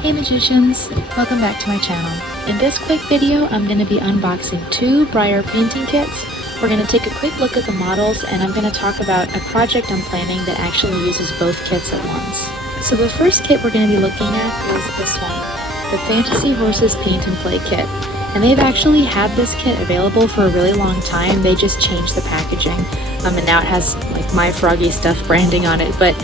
Hey magicians, welcome back to my channel. In this quick video, I'm going to be unboxing two Breyer painting kits. We're going to take a quick look at the models, and I'm going to talk about a project I'm planning that actually uses both kits at once. So the first kit we're going to be looking at is this one, the Fantasy Horses Paint and Play Kit. And they've actually had this kit available for a really long time. They just changed the packaging, and now it has like My Froggy Stuff branding on it, but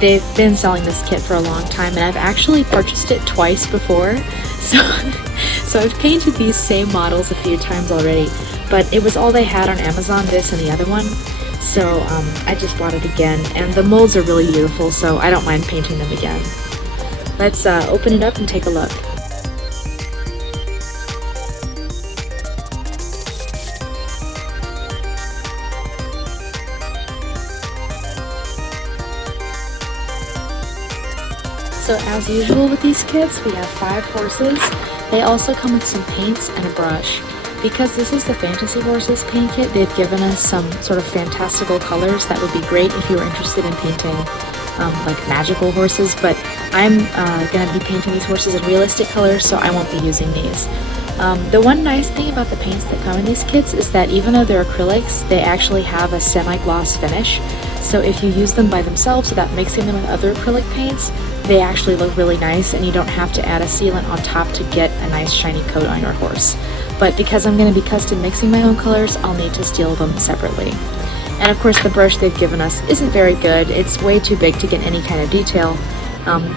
they've been selling this kit for a long time, and I've actually purchased it twice before. So I've painted these same models a few times already, but it was all they had on Amazon, this and the other one. So I just bought it again, and the molds are really beautiful, so I don't mind painting them again. Let's open it up and take a look. So as usual with these kits, we have 5 horses. They also come with some paints and a brush. Because this is the Fantasy Horses paint kit, they've given us some sort of fantastical colors that would be great if you were interested in painting like magical horses, but I'm going to be painting these horses in realistic colors, so I won't be using these. The one nice thing about the paints that come in these kits is that even though they're acrylics, they actually have a semi-gloss finish. So if you use them by themselves without mixing them with other acrylic paints, they actually look really nice, and you don't have to add a sealant on top to get a nice shiny coat on your horse. But because I'm going to be custom mixing my own colors, I'll need to steal them separately. And of course the brush they've given us isn't very good. It's way too big to get any kind of detail,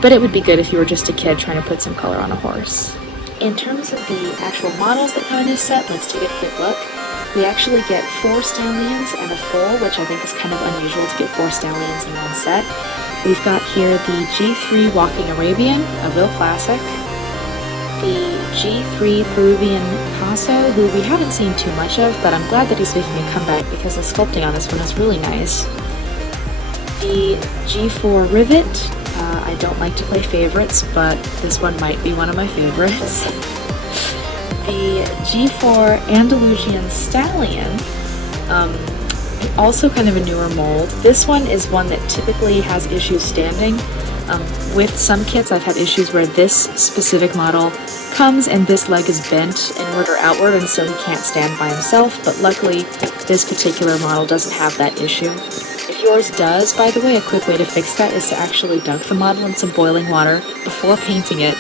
but it would be good if you were just a kid trying to put some color on a horse. In terms of the actual models that come in this set, let's take a quick look. We actually get 4 stallions and a foal, which I think is kind of unusual to get 4 stallions in one set. We've got here the G3 Walking Arabian, a real classic. The G3 Peruvian Paso, who we haven't seen too much of, but I'm glad that he's making a comeback because the sculpting on this one is really nice. The G4 Rivet. I don't like to play favorites, but this one might be one of my favorites. The G4 Andalusian Stallion, also kind of a newer mold. This one is one that typically has issues standing. With some kits I've had issues where this specific model comes and this leg is bent inward or outward, and so he can't stand by himself, but luckily this particular model doesn't have that issue. If yours does, by the way, a quick way to fix that is to actually dunk the model in some boiling water before painting it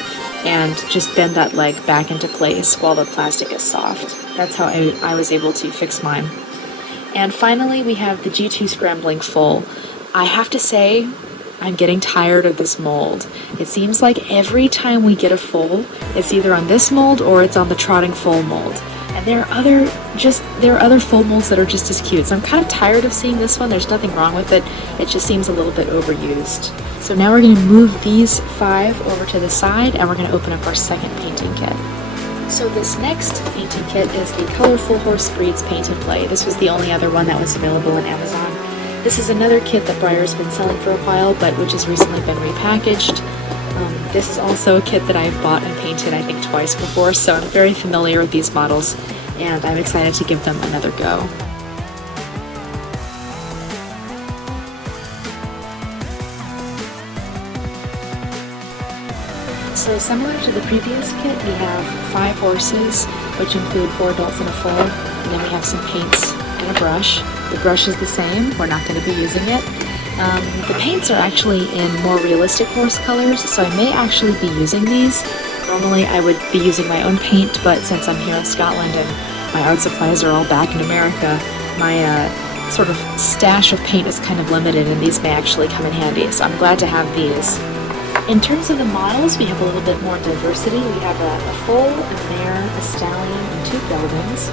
and just bend that leg back into place while the plastic is soft. That's how I was able to fix mine. And finally, we have the G2 Scrambling Foal. I have to say, I'm getting tired of this mold. It seems like every time we get a foal, it's either on this mold or it's on the Trotting Foal mold. And there are other foal molds that are just as cute. So I'm kind of tired of seeing this one. There's nothing wrong with it. It just seems a little bit overused. So now we're going to move these 5 over to the side, and we're going to open up our second painting kit. So this next painting kit is the Colorful Horse Breeds Paint and Play. This was the only other one that was available on Amazon. This is another kit that Breyer's been selling for a while, but which has recently been repackaged. This is also a kit that I've bought and painted, I think, twice before, so I'm very familiar with these models, and I'm excited to give them another go. So similar to the previous kit, we have 5 horses, which include 4 adults and a foal, and then we have some paints and a brush. The brush is the same, we're not going to be using it. The paints are actually in more realistic horse colors, so I may actually be using these. Normally I would be using my own paint, but since I'm here in Scotland and my art supplies are all back in America, my sort of stash of paint is kind of limited, and these may actually come in handy, so I'm glad to have these. In terms of the models, we have a little bit more diversity. We have a foal, a mare, a stallion, and 2 geldings.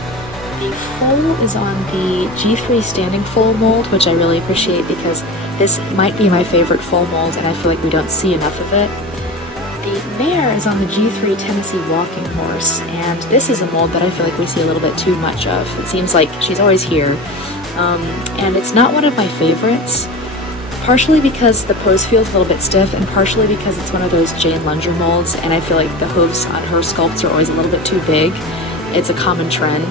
The foal is on the G3 Standing Foal mold, which I really appreciate because this might be my favorite foal mold, and I feel like we don't see enough of it. The mare is on the G3 Tennessee Walking Horse, and this is a mold that I feel like we see a little bit too much of. It seems like she's always here, and it's not one of my favorites. Partially because the pose feels a little bit stiff, and partially because it's one of those Jane Lunger molds, and I feel like the hooves on her sculpts are always a little bit too big. It's a common trend.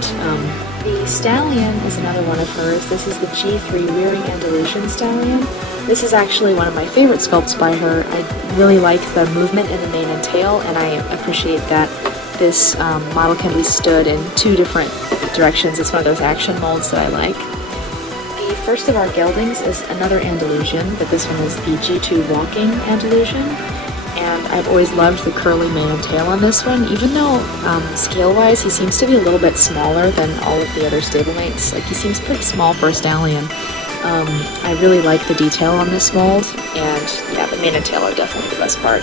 The stallion is another one of hers. This is the G3 Rearing Andalusian Stallion. This is actually one of my favorite sculpts by her. I really like the movement in the mane and tail, and I appreciate that this model can be stood in two different directions. It's one of those action molds that I like. The first of our geldings is another Andalusian, but this one is the G2 Walking Andalusian. And I've always loved the curly mane and tail on this one, even though scale-wise he seems to be a little bit smaller than all of the other stablemates. Like, he seems pretty small for a stallion. I really like the detail on this mold, and yeah, the mane and tail are definitely the best part.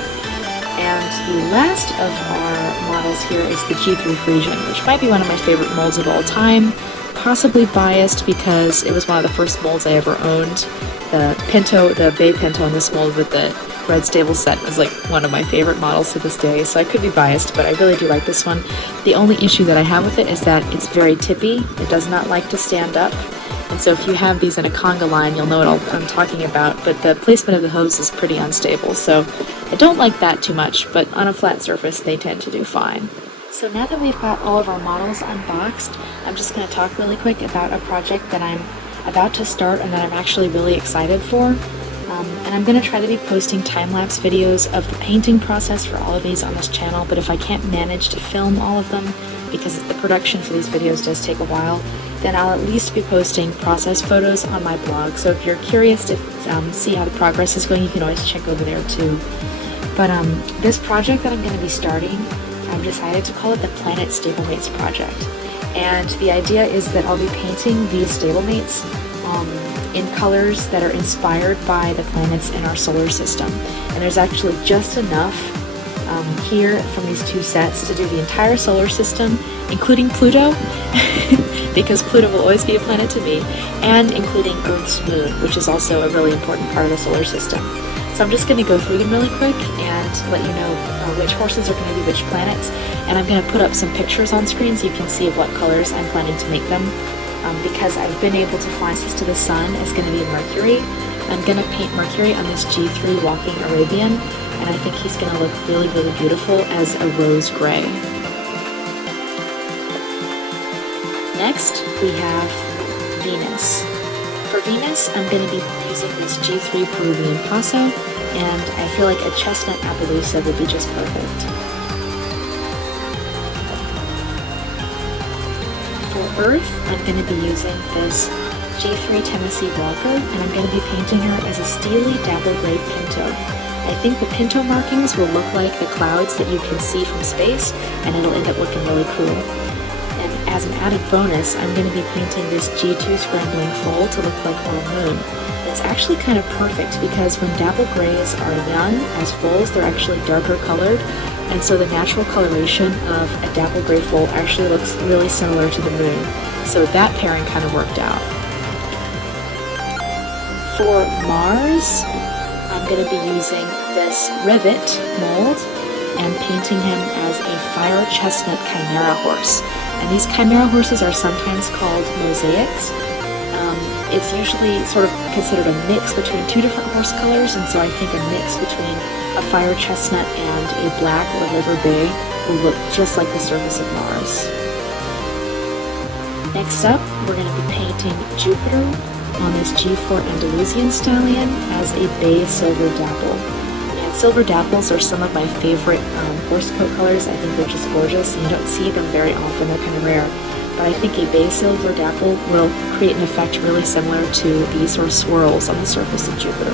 And the last of our models here is the G3 Frisian, which might be one of my favorite molds of all time. Possibly biased because it was one of the first molds I ever owned. The Pinto, the Bay Pinto in this mold with the red stable set is like one of my favorite models to this day, so I could be biased, but I really do like this one. The only issue that I have with it is that it's very tippy. It does not like to stand up, and so if you have these in a conga line, you'll know what I'm talking about, but the placement of the hooves is pretty unstable, so I don't like that too much, but on a flat surface they tend to do fine. So now that we've got all of our models unboxed, I'm just going to talk really quick about a project that I'm about to start and that I'm actually really excited for. And I'm going to try to be posting time-lapse videos of the painting process for all of these on this channel, but if I can't manage to film all of them, because the production for these videos does take a while, then I'll at least be posting process photos on my blog. So if you're curious to see how the progress is going, you can always check over there too. But this project that I'm going to be starting, I've decided to call it the Planet Stablemates project. And the idea is that I'll be painting these stablemates in colors that are inspired by the planets in our solar system. And there's actually just enough here from these two sets to do the entire solar system, including Pluto, because Pluto will always be a planet to me, and including Earth's moon, which is also a really important part of the solar system. So I'm just going to go through them really quick and let you know which horses are going to be which planets, and I'm going to put up some pictures on screen so you can see of what colors I'm planning to make them. Because I've been able to find this to the sun is going to be Mercury. I'm going to paint Mercury on this G3 Walking Arabian, and I think he's going to look really, really beautiful as a rose gray. Next, we have Venus. For Venus, I'm going to be using this G3 Peruvian Paso, and I feel like a chestnut Appaloosa would be just perfect. For Earth, I'm going to be using this G3 Tennessee Walker, and I'm going to be painting her as a steely dapple gray Pinto. I think the Pinto markings will look like the clouds that you can see from space, and it'll end up looking really cool. And as an added bonus, I'm going to be painting this G2 Scrambling Foal to look like our moon. It's actually kind of perfect because when dapple grays are young, as foals, they're actually darker colored, and so the natural coloration of a dapple gray foal actually looks really similar to the moon. So that pairing kind of worked out. For Mars, I'm going to be using this Rivet mold and painting him as a fire chestnut chimera horse. And these chimera horses are sometimes called mosaics. It's usually sort of considered a mix between two different horse colors, and so I think a mix between a fire chestnut and a black or liver bay will look just like the surface of Mars. Next up, we're going to be painting Jupiter on this G4 Andalusian Stallion as a bay silver dapple. And silver dapples are some of my favorite horse coat colors. I think they're just gorgeous, and you don't see them very often. They're kind of rare. But I think a bay silver dapple will create an effect really similar to these sort of swirls on the surface of Jupiter.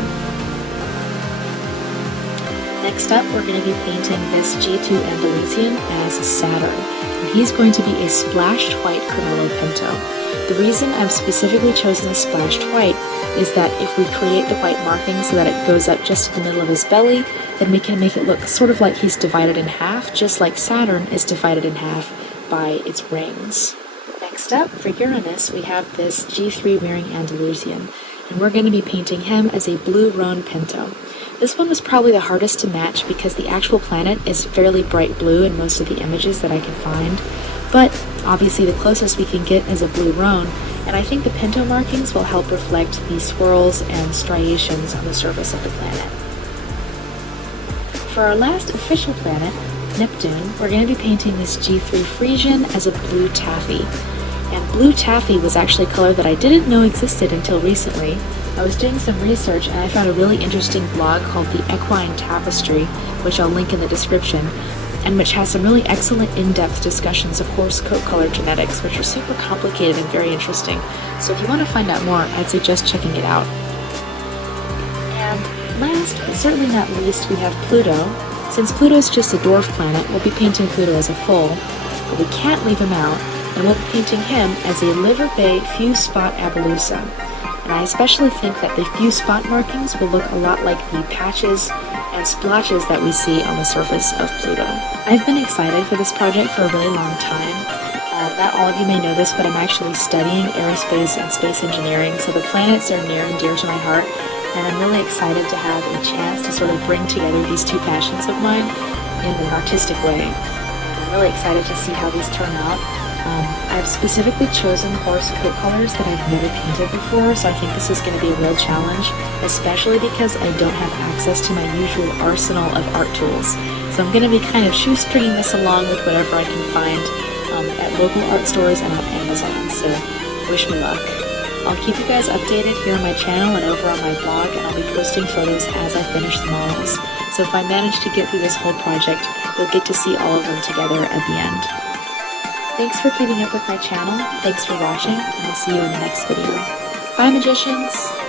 Next up, we're going to be painting this G2 Andalusian as Saturn, and he's going to be a splashed white Carmelo Pinto. The reason I've specifically chosen a splashed white is that if we create the white marking so that it goes up just in the middle of his belly, then we can make it look sort of like he's divided in half, just like Saturn is divided in half by its rings. Next up, for Uranus, we have this G3 Rearing Andalusian, and we're going to be painting him as a blue roan Pinto. This one was probably the hardest to match because the actual planet is fairly bright blue in most of the images that I can find, but obviously the closest we can get is a blue roan, and I think the Pinto markings will help reflect the swirls and striations on the surface of the planet. For our last official planet, Neptune, we're going to be painting this G3 Frisian as a blue taffy. And Blue taffy was actually a color that I didn't know existed until recently. I was doing some research and I found a really interesting blog called the Equine Tapestry, which I'll link in the description, and which has some really excellent in-depth discussions of horse coat color genetics, which are super complicated and very interesting. So if you want to find out more, I'd suggest checking it out. And last, but certainly not least, we have Pluto. Since Pluto is just a dwarf planet, we'll be painting Pluto as a foal, but we can't leave him out, and we'll be painting him as a liver bay fuse spot Appaloosa. And I especially think that the fuse spot markings will look a lot like the patches and splotches that we see on the surface of Pluto. I've been excited for this project for a really long time. Not all of you may know this, but I'm actually studying aerospace and space engineering, so the planets are near and dear to my heart, and I'm really excited to have a chance to sort of bring together these two passions of mine in an artistic way. And I'm really excited to see how these turn out. I've specifically chosen horse coat colors that I've never painted before, so I think this is going to be a real challenge, especially because I don't have access to my usual arsenal of art tools. So I'm going to be kind of shoestringing this along with whatever I can find at local art stores and on Amazon, so wish me luck. I'll keep you guys updated here on my channel and over on my blog, and I'll be posting photos as I finish the models. So if I manage to get through this whole project, you'll get to see all of them together at the end. Thanks for keeping up with my channel, thanks for watching, and I'll see you in the next video. Bye, magicians!